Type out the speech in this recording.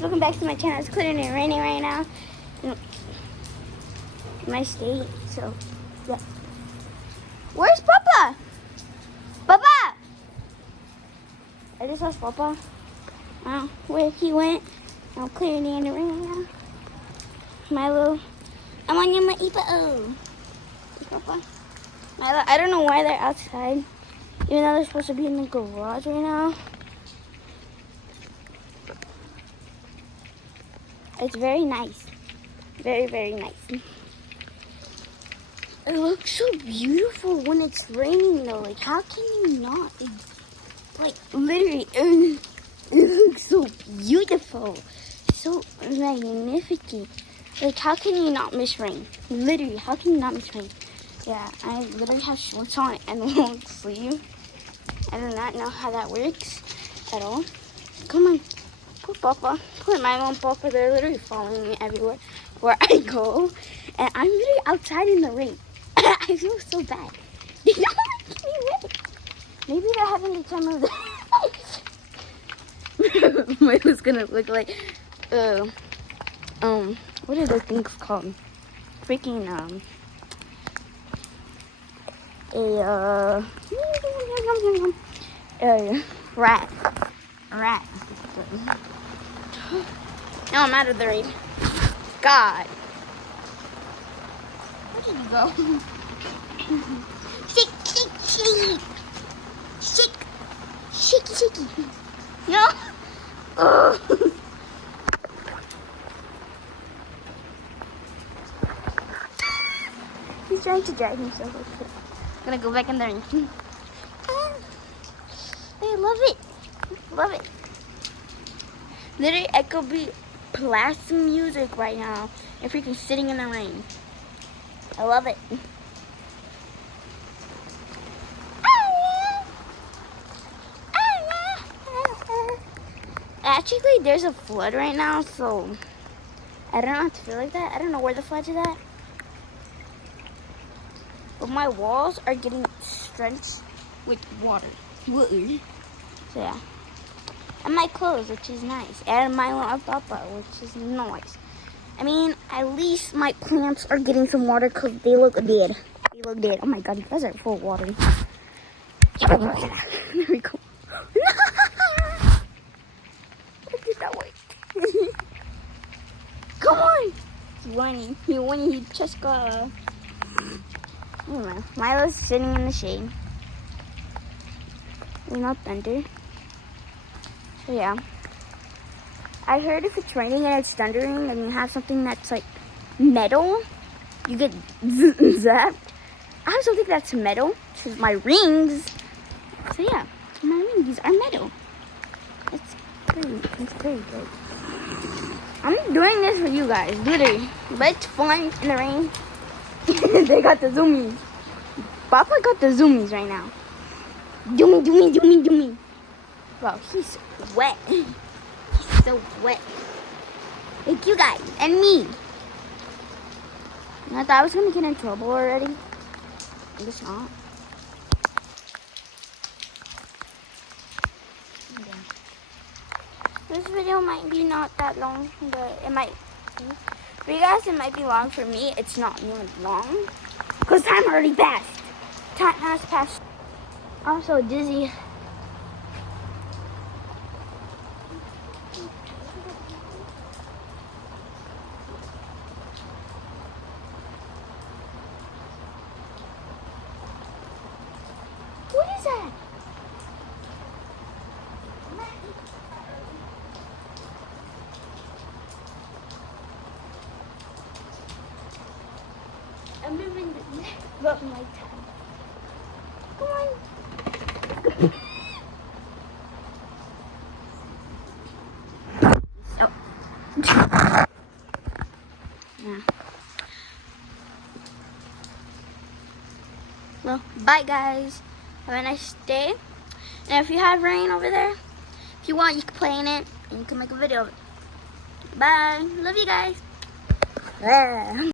guys, welcome back to my channel. It's clear and raining right now in my state, so yeah. Where's Papa? Papa! I just lost Papa. I don't know where he went. I'm clearing in the rain right now. Milo, I'm on your Maipa. Oh, Papa. Milo, I don't know why they're outside, even though they're supposed to be in the garage right now. It's very nice. Very, very nice. It looks so beautiful when it's raining though. Like, how can you not? It's like, literally, it looks so beautiful. So magnificent. Like, how can you not miss rain? Literally, how can you not miss rain? Yeah, I literally have shorts on and a long sleeve. I do not know how that works at all. Come on. Poor Papa, poor Milo and Papa, they're literally following me everywhere where I go. And I'm literally outside in the rain. I feel so bad. They don't let me wet. Maybe they're having the time of the Milo's gonna look like, what are those things called? Freaking, rat. Rat. Now I'm out of the rain. God. Where did you go? Shake, shake, shake. Shake. Shaky, shaky. No? Ugh. He's trying to drag himself. I'm gonna go back in the rain. I love it. Love it. Literally, I could be blasting music right now and freaking sitting in the rain. I love it. Actually, there's a flood right now, so I don't know how to feel like that. I don't know where the flood is at. But my walls are getting drenched with water. So yeah. And my clothes, which is nice. And my little Papa, which is nice. I mean, at least my plants are getting some water because they look dead. They look dead. Oh my god, you guys are full of water. There we go. Look at that way. Come on. He's whining. He just got anyway, Milo's sitting in the shade. There's no thunder. So yeah, I heard if it's raining and it's thundering and you have something that's like metal, you get zapped. I have something that's metal, which is my rings. So yeah, my rings are metal. It's very good. I'm doing this for you guys, literally. But it's fun in the rain. They got the zoomies. Papa got the zoomies right now. Do me. Wow, he's wet. He's so wet. Like you guys and me. I thought I was gonna get in trouble already. I guess not. Okay. This video might be not that long, but it might be. For you guys, it might be long. For me, it's not even long. Because time already passed. Time has passed. I'm so dizzy. What is that? I'm moving the neck of my time. Come on. Oh. Yeah. Well, bye guys. Have a nice day. And if you have rain over there, if you want, you can play in it and you can make a video of it. Bye. Love you guys. Yeah.